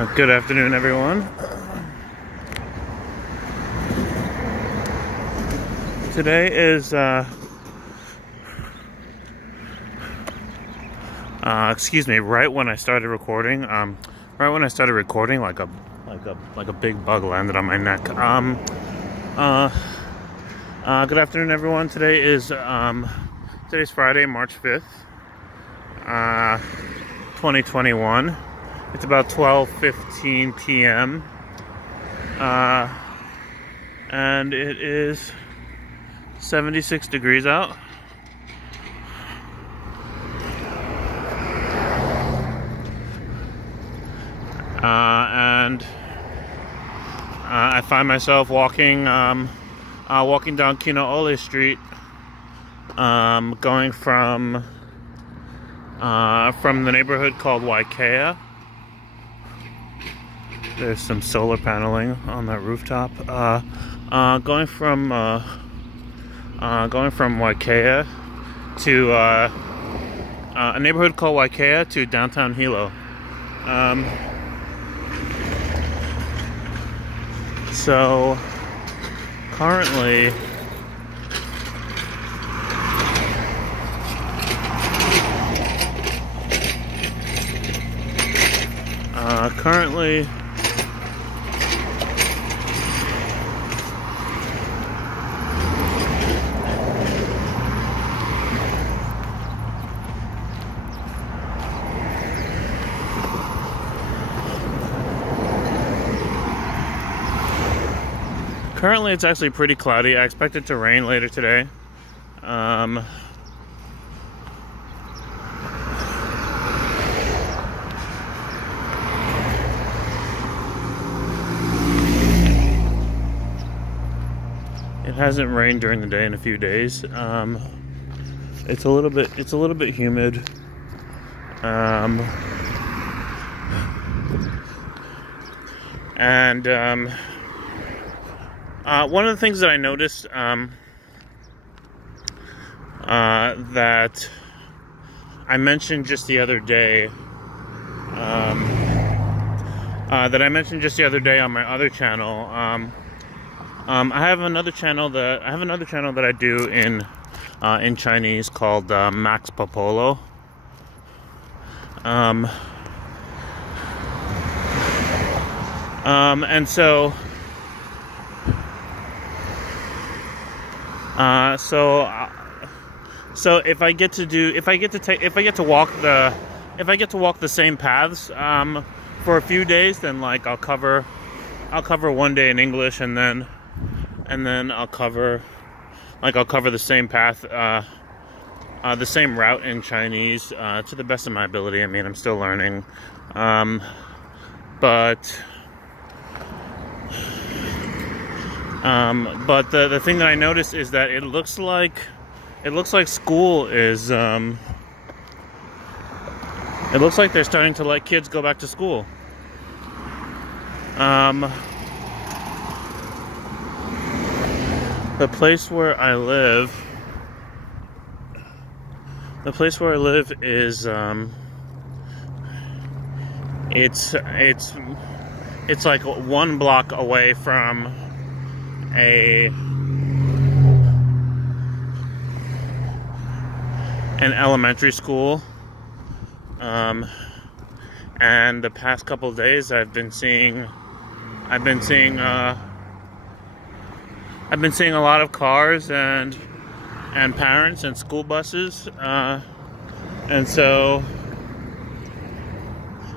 Good afternoon, everyone. Today is, excuse me, right when I started recording, like a big bug landed on my neck. Good afternoon, everyone. Today's Friday, March 5th, 2021. It's about 12:15 p.m. And it is 76 degrees out. And I find myself walking down Kinoole Street, going from the neighborhood called Waikea. There's some solar paneling on that rooftop. Going from Waikea to a neighborhood called Waikea to downtown Hilo. So currently, Currently it's actually pretty cloudy. I expect it to rain later today. It hasn't rained during the day in a few days. It's a little bit humid. One of the things that I noticed that I mentioned just the other day, on my other channel. I have another channel that I do in Chinese called Max Popolo. And so if I get to walk the same paths for a few days, then like I'll cover one day in English, and then I'll cover the same path, the same route in Chinese, to the best of my ability. I mean, I'm still learning, but the thing that I noticed is that it looks like school is, it looks like they're starting to let kids go back to school. The place where I live is, it's like 1 block away from an elementary school, and the past couple of days I've been seeing a lot of cars and parents and school buses, and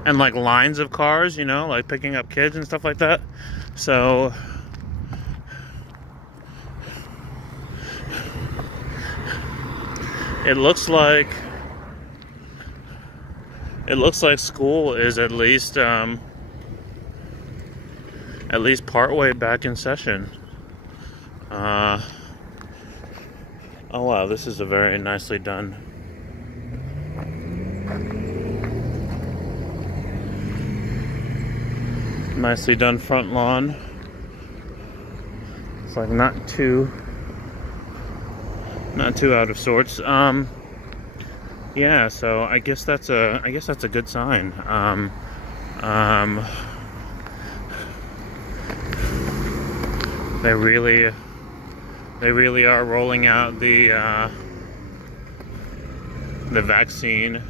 like lines of cars, you know, like picking up kids and stuff like that. So it looks like school is at least partway back in session. Oh wow, this is a very nicely done front lawn. It's like not too out of sorts. Yeah, so I guess that's a good sign. they really are rolling out the vaccine.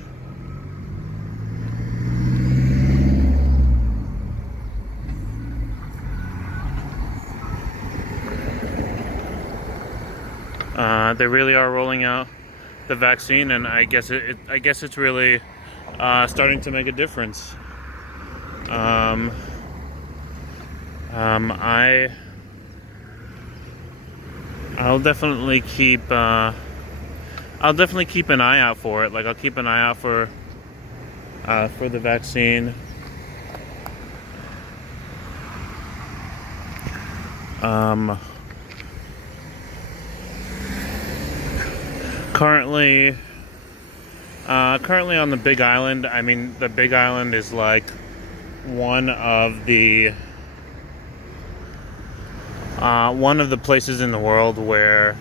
They really are rolling out the vaccine, and I guess it's really starting to make a difference. I'll definitely keep an eye out for it. Like, I'll keep an eye out for the vaccine. Currently on the Big Island. I mean, the Big Island is like one of the places in the world where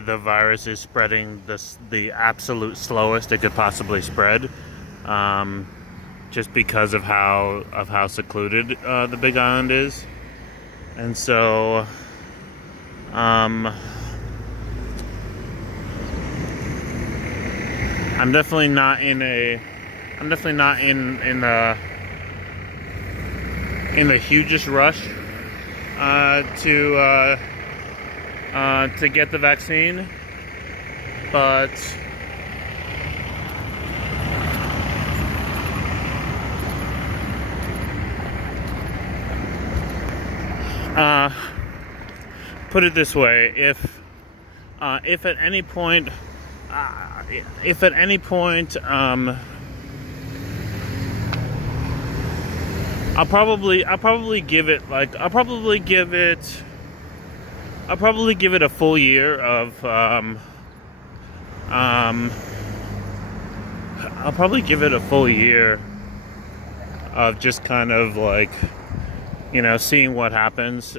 the virus is spreading the absolute slowest it could possibly spread, just because of how secluded the Big Island is. And so I'm definitely not in the hugest rush to get the vaccine, but put it this way: if at any point I'll probably give it a full year of I'll probably give it a full year of just kind of like, you know, seeing what happens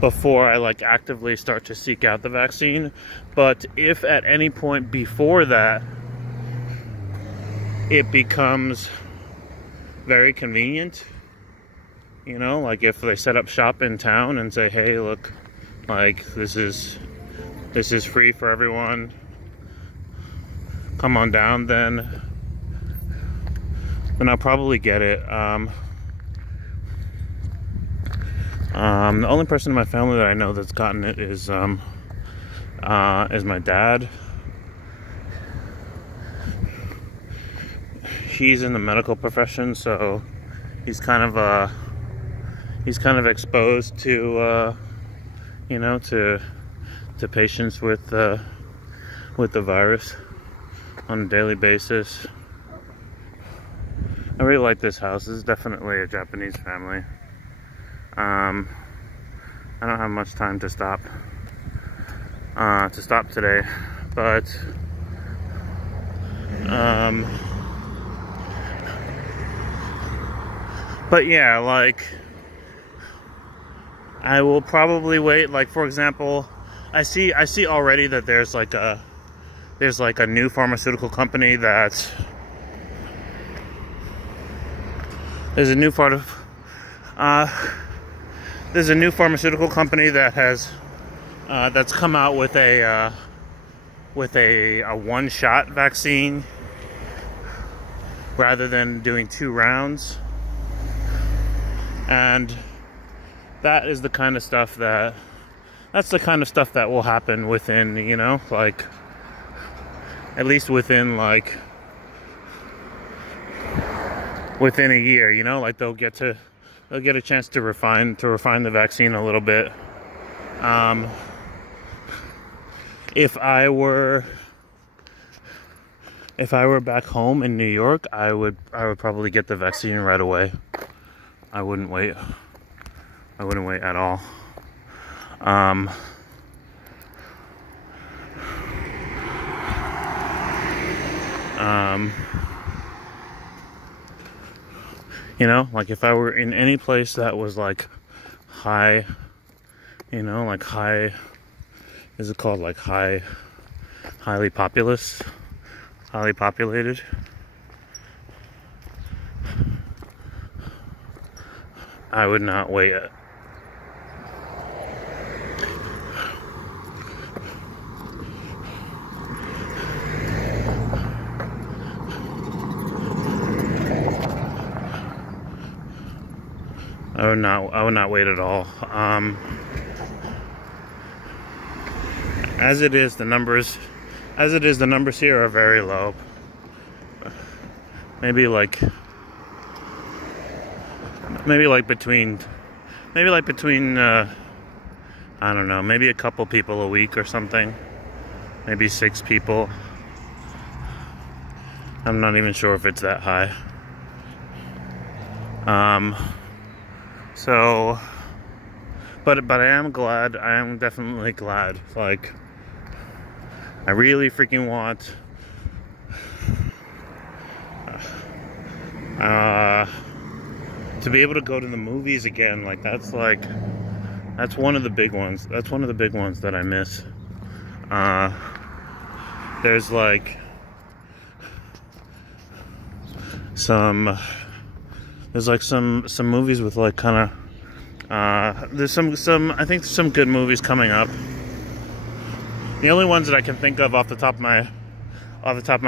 before I like actively start to seek out the vaccine. But if at any point before that it becomes very convenient, you know, like if they set up shop in town and say, hey, look, like this is free for everyone, come on down, then I'll probably get it. The only person in my family that I know that's gotten it is my dad. He's in the medical profession, so he's kind of exposed to you know, to patients with the virus on a daily basis. I really like this house. This is definitely a Japanese family. I don't have much time to stop today, but yeah, like I will probably wait. Like, for example, I see already that there's like a new pharmaceutical company that there's a new pharmaceutical company that has that's come out with a one-shot vaccine rather than doing 2 rounds. And that's the kind of stuff that will happen within, you know, like at least within a year, you know, like they'll get a chance to refine the vaccine a little bit. If I were back home in New York, I would probably get the vaccine right away. I wouldn't wait at all. You know, like if I were in any place that was like high, you know, like high, is it called like highly populated, I would not wait. I would not wait at all. As it is, the numbers here are very low. Maybe like between I don't know, maybe a couple people a week or something. Maybe 6 people. I'm not even sure if it's that high. So, but I am glad. I am definitely glad. Like, I really freaking want to be able to go to the movies again. Like, that's one of the big ones. That's one of the big ones that I miss. There's like some movies with like kind of there's some I think some good movies coming up. The only ones that I can think of off the top of my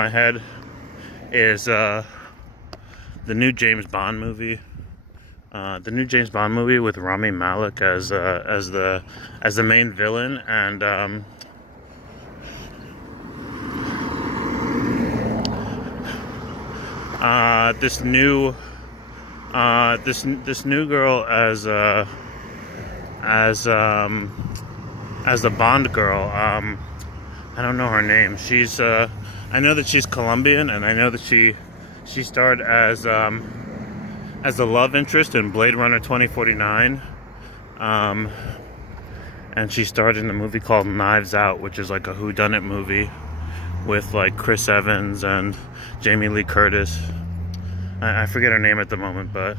head is the new James Bond movie. The new James Bond movie with Rami Malek as the main villain, and this new girl as the Bond girl. I don't know her name. She's I know that she's Colombian, and I know that she starred as the love interest in Blade Runner 2049. And she starred in a movie called Knives Out, which is like a whodunit movie with like Chris Evans and Jamie Lee Curtis. I forget her name at the moment, but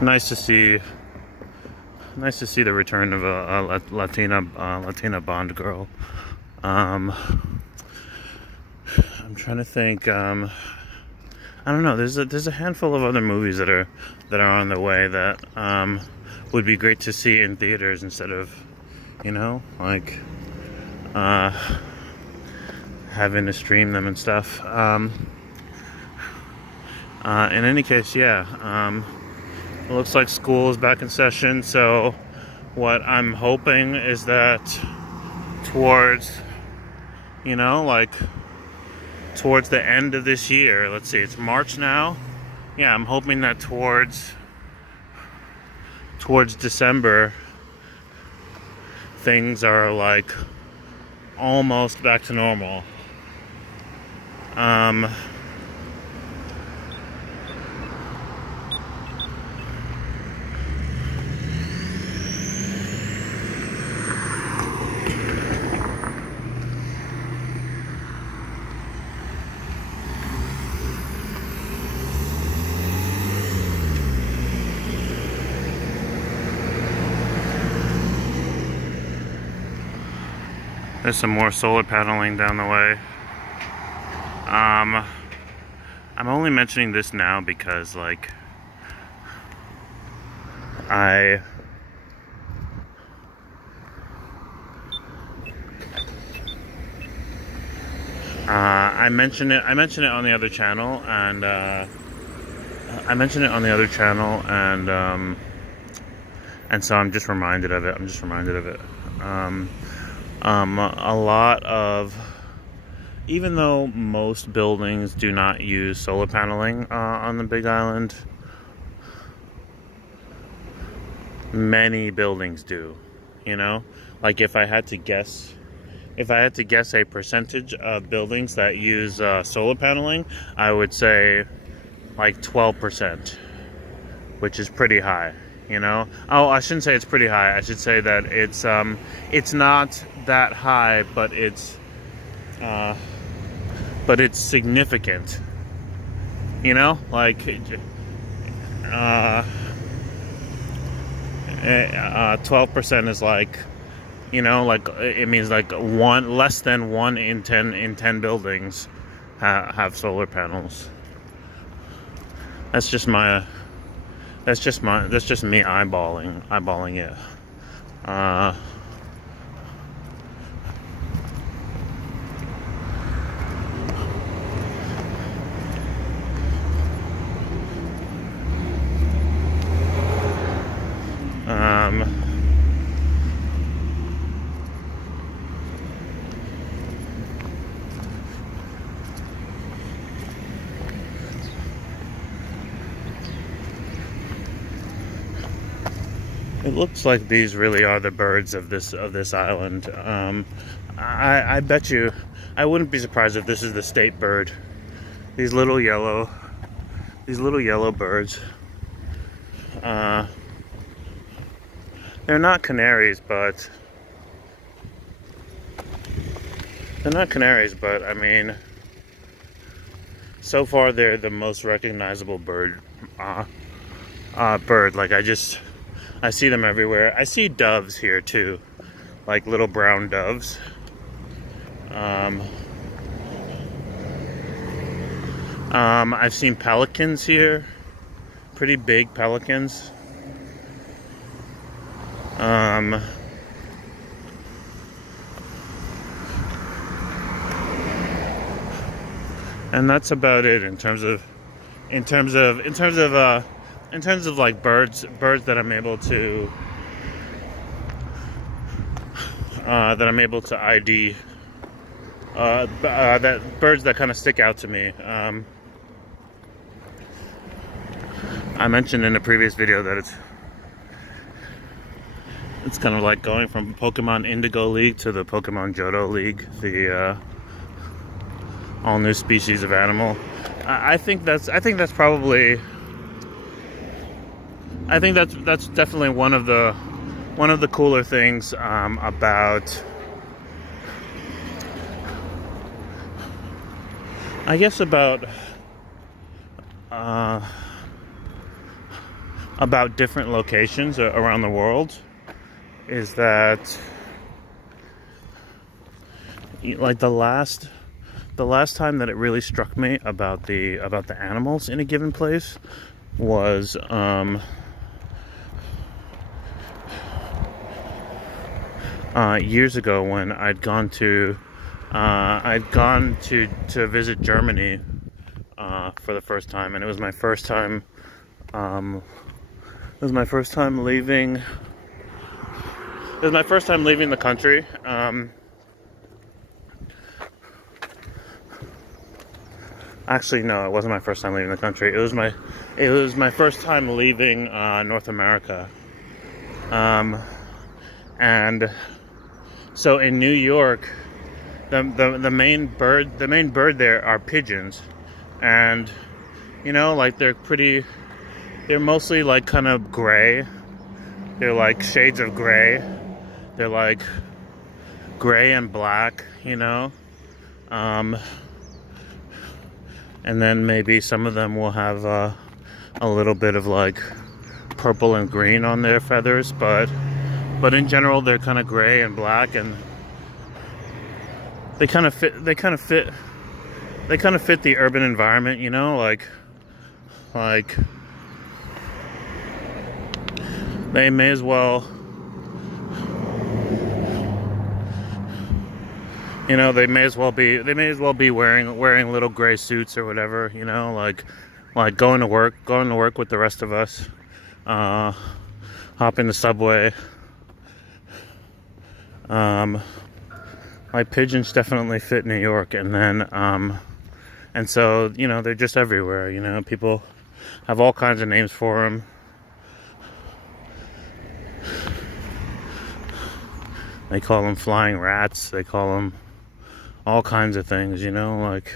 nice to see the return of a Latina Bond girl. I'm trying to think. I don't know. There's a handful of other movies that are on the way that would be great to see in theaters instead of, like having to stream them and stuff. In any case, yeah. It looks like school is back in session. So what I'm hoping is that towards the end of this year, let's see, it's March now. Yeah, I'm hoping that towards December, things are like almost back to normal. There's some more solar paneling down the way. I'm only mentioning this now because, like, I mentioned it on the other channel, and and so I'm just reminded of it. A lot of, even though most buildings do not use solar paneling on the Big Island, many buildings do. Like if I had to guess a percentage of buildings that use solar paneling, I would say like 12%, which is pretty high. Oh, I shouldn't say it's pretty high. I should say that it's not that high, but it's significant. 12% is like, it means like less than 1 in 10 buildings have solar panels. That's just my that's just me eyeballing it. It looks like these really are the birds of this island. I bet you, I wouldn't be surprised if this is the state bird. These little yellow birds. They're not canaries, but I mean, so far they're the most recognizable bird. Like I see them everywhere. I see doves here too, like little brown doves. I've seen pelicans here, pretty big pelicans. And that's about it in terms of like birds that I'm able to ID. That birds that kind of stick out to me. I mentioned in a previous video that it's kind of like going from Pokemon Indigo League to the Pokemon Johto League, the all new species of animal. I think that's definitely one of the cooler things about, I guess, about different locations around the world, is that like the last time that it really struck me about the animals in a given place was years ago, when I'd gone to visit Germany for the first time, and it was my first time leaving. It was my first time leaving the country. Actually, no, it wasn't my first time leaving the country. It was my first time leaving North America. And so in New York, the main bird there are pigeons, and like they're mostly like kind of gray. They're like shades of gray. They're like gray and black, and then maybe some of them will have a little bit of like purple and green on their feathers, but in general they're kind of gray and black, and they kind of fit the urban environment, like they may as well be wearing little gray suits or whatever, like going to work with the rest of us, hopping the subway. Like pigeons definitely fit New York, and then and so they're just everywhere. People have all kinds of names for them. They call them flying rats. They call them all kinds of things, like,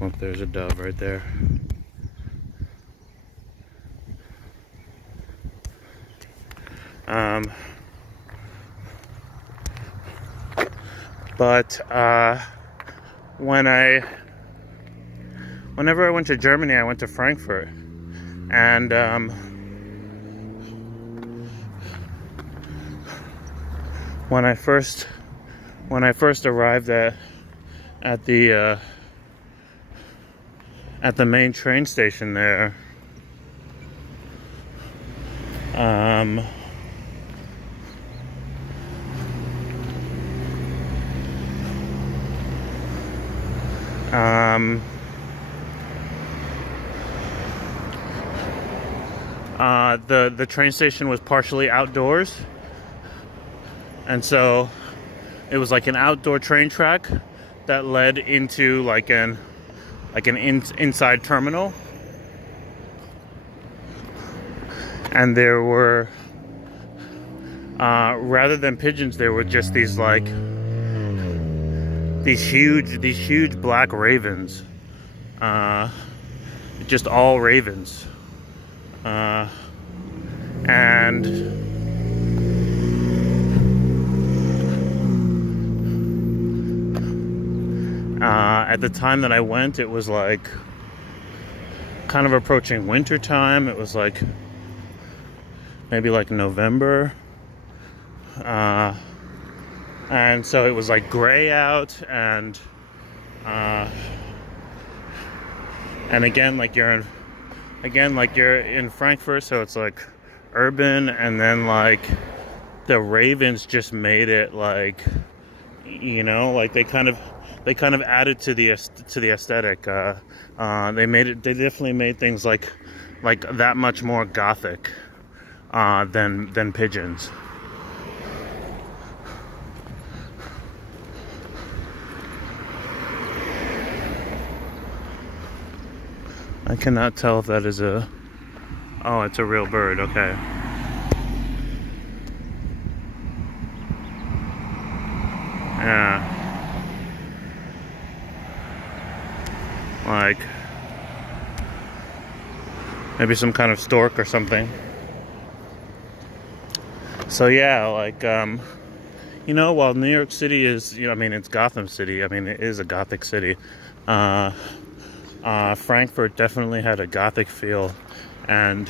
look, there's a dove right there. But whenever I went to Germany, I went to Frankfurt, and when I first arrived at the at the main train station there. The train station was partially outdoors, and so it was like an outdoor train track that led into like an inside terminal, and there were rather than pigeons, there were just these like these huge black ravens, just all ravens, and at the time that I went, it was like kind of approaching winter time. It was like maybe like November, and so it was like gray out, and again like you're in Frankfurt, so it's like urban, and then like the ravens just made it like, you know, like they kind of added to the aesthetic. They definitely made things like that much more gothic than pigeons. I cannot tell if that is oh, it's a real bird, okay. Yeah. Like maybe some kind of stork or something. So yeah, like you know, while New York City is, you know, I mean, it's Gotham City. I mean, it is a gothic city. Frankfurt definitely had a gothic feel, and